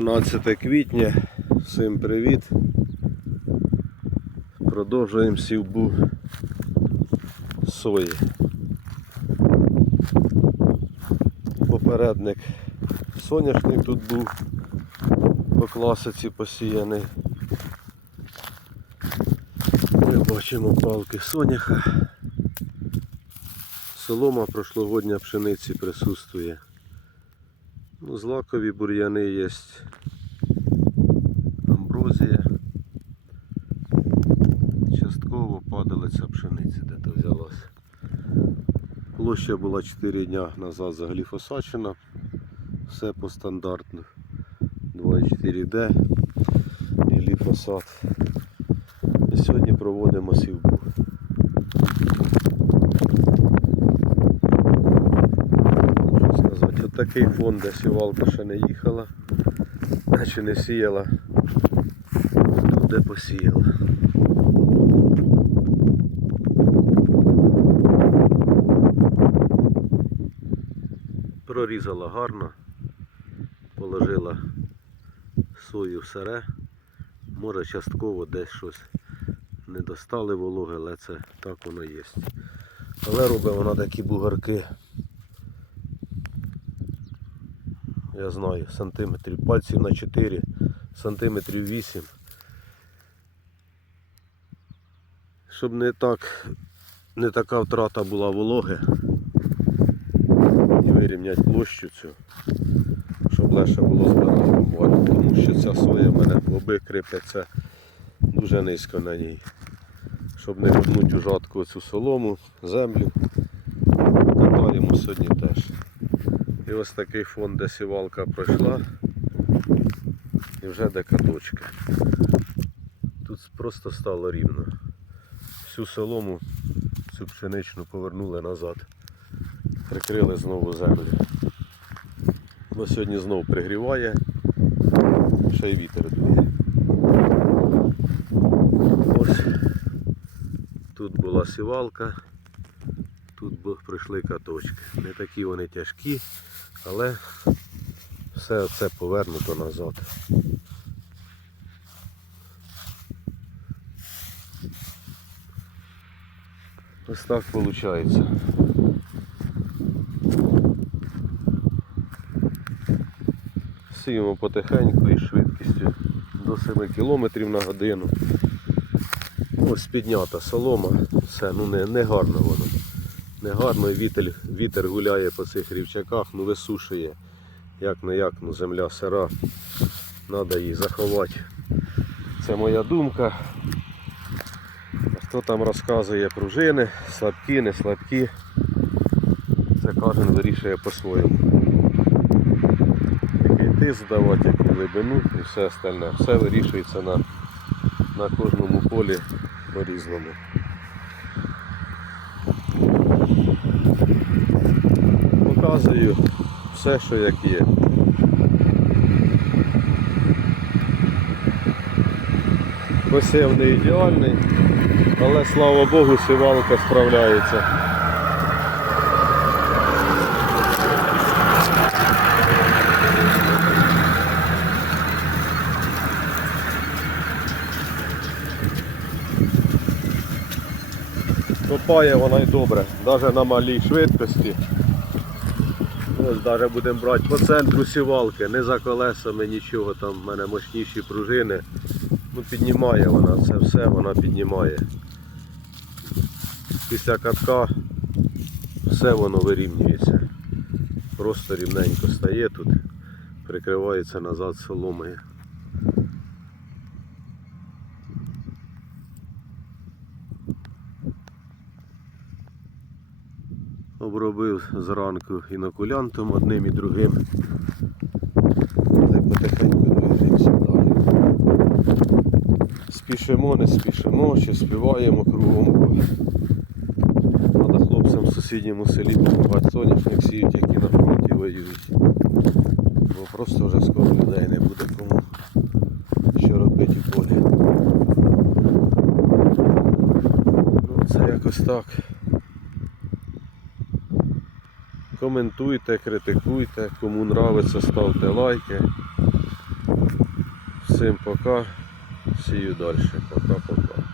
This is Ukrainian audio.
12 квітня. Всім привіт. Продовжуємо сівбу сої. Попередник соняшник тут був по класиці посіяний. Ми бачимо палки соняха. Солома прошлогодня пшениці присутствує. Ну, злакові бур'яни є. Амброзія. Частково падалиця пшениці, де то взялась. Площа була 4 дня назад загліфосачена. Все по стандартну. 2,4D і ліфосат. І сьогодні проводимо сівбу. Такий фон, де сівалка ще не їхала, чи не сіяла, тут де посіяла. Прорізала гарно, положила сою в сере, може частково десь щось не достали вологи, але це так воно є. Але робить вона такі бугарки. Я знаю, сантиметрів пальців на 4, сантиметрів 8. Щоб не так, не така втрата була вологи. І вирівняти площу цю, щоб легше було збирати комбайн. Тому що ця соя в мене боби кріпляться дуже низько на ній. Щоб не гнути у жатку цю солому, землю. Катаємо сьогодні теж. І ось такий фон, де сівалка пройшла. І вже де каточка. Тут просто стало рівно. Всю солому, цю пшеничну повернули назад. Прикрили знову землю. Бо сьогодні знову пригріває, ще й вітер дує. Ось тут була сівалка, тут пройшли каточки. Не такі вони тяжкі, але все це повернуто назад. Ось так виходить. Сіємо потихеньку і швидкістю до 7 км на годину. Ось піднята солома, це ну не, не гарно воно. Не гарно і вітер, вітер гуляє по цих рівчаках, ну висушує. Як не як, ну земля сира. Треба її заховати. Це моя думка. Хто там розказує пружини, слабкі, не слабкі. Це кожен вирішує по-своєму. Який тиск давати, яку глибину і все остальне. Все вирішується на, на кожному полі по-різному. Показую все, що як є. Посів не ідеальний, але слава Богу, сівалка справляється. Копає вона й добре, навіть на малій швидкості. Ось навіть будемо брати по центру сівалки, не за колесами нічого, там в мене мощніші пружини. Ну піднімає вона це все, вона піднімає. Після катка все воно вирівнюється. Просто рівненько стає тут, прикривається назад соломою. Обробив зранку інокулянтом одним і другим. Та й потихеньку двигаємося далі. Спішимо, не спішимо, чи співаємо кругом. Треба хлопцям в сусідньому селі допомагати соняшник сіють, які на фронті воюють. Бо просто вже скоро людей не буде кому що робити у полі. Ну, це якось так. коментуйте, критикуйте, кому нравиться, ставте лайки. Всім пока. Сію далі. Пока-пока.